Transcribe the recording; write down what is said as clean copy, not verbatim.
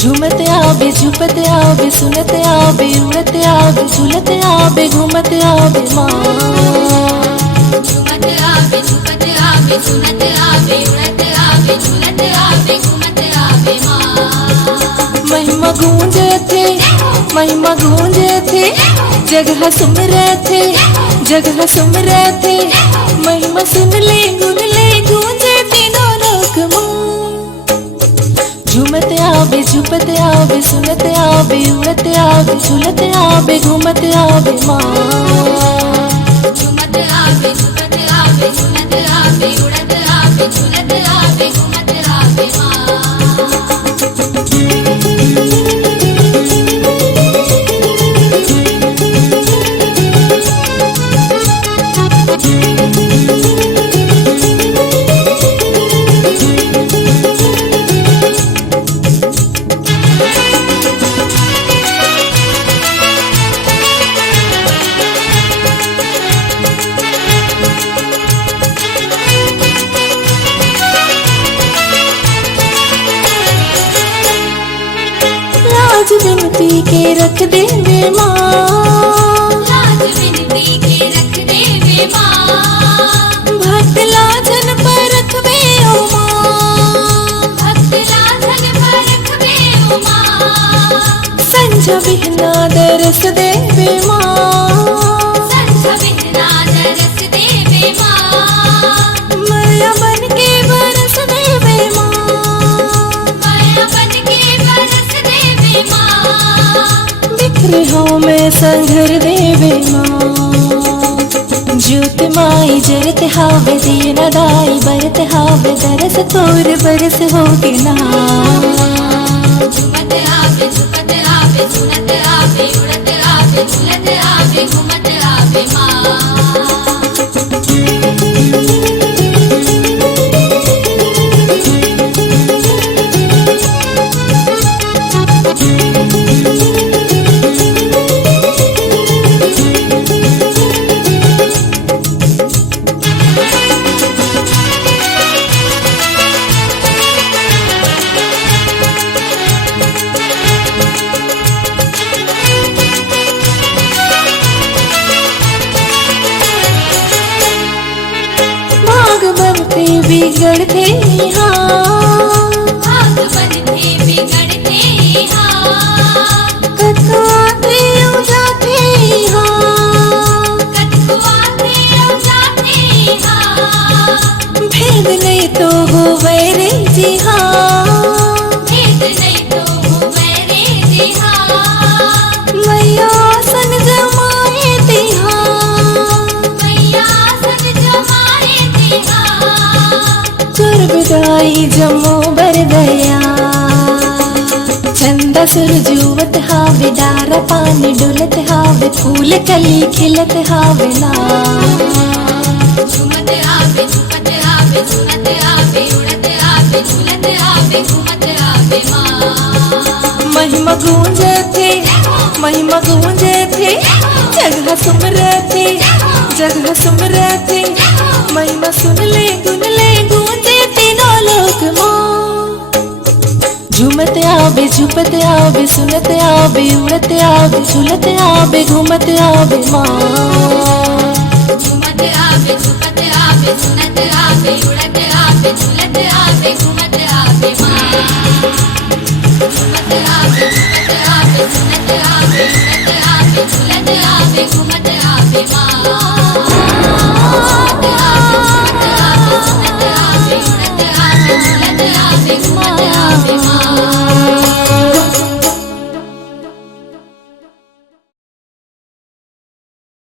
झूमते आवे झुपते आवे सुनते आवे उड़ते आवे झूलते आवे घूमते आवे माँ। झूमते आवे झुपते आवे सुनते आवे उड़ते आवे झूलते आवे घूमते आवे माँ। महिमा गूंजे थे महिमा गूंजे थे जगह सुन रहे थे जगह सुन रहे थे महिमा सुन ले गुन ले गूंजे तीनों लोक माँ। झूमते आवे झुपते आवे सुनते आवे उड़ते आवे झूलते आवे घूमते आवे माँ। झूमते आवे झुपते आवे सुनते आवे उड़ते आवे झूलते आवे घूमते आवे माँ। लाज विनती के रख दे वे माँ। लाज विनती के रख दे वे माँ। भक्त लाजन पर रखवे ओ माँ। भक्त लाजन पर रखवे ओ माँ। संझ बिहना दरस दे वे माँ। संझ बिहना दरस दे वे माँ। माया बन के बरस दे वे माँ। माया बन के बरस दे वे माँ। बिखरे हो में संघर दे वे माँ। ज्योति माई जरते हावे दीन दाई बरते हावे दरस तोर बरस होगे ना। झूमते आवे झुपते आवे सुनते आवे उड़ते आवे झूलते आवे घूमते आवे माँ। भाग बनते बिगड़ते यहाँ। भाग बनते बिगड़ते यहाँ। कतो आते ओ जाते यहाँ। कतको आते ओ जाते यहाँ। भेद नहीं तो हो वैरे जी हाँ। भेद नहीं तो हो मेरे जी हाँ। मैया सन जमाए तिहाँ। मैया सन जमाए थे हाँ। चुर बिदाई जमो बर गया। चंदा सुर जुवत हावे डारा पानी डुलत हावे फूल कली खिलत हावे ना। झूमते आवे झुपते आवे सुनते आवे उड़ते आवे झूलते आवे घूमते आवे माँ। महिमा गूंजे थे महिमा गूंजे थे जगह सुन रहे थे जगह सुन रहे थे महिमा सुन ले गुन ले गूंजे तीनों लोक माँ। झूमते आवे झुपते आवे सुनते आवे उड़ते आवे झूलते आवे घूमते आवे माँ। झूमते आवे झुपते आवे सुनते आवे उड़ते आवे झूलते आवे घूमते आवे माँ। झूमते आवे झुपते आवे सुनते आवे उड़ते आवे झूलते आवे घूमते आवे माँ।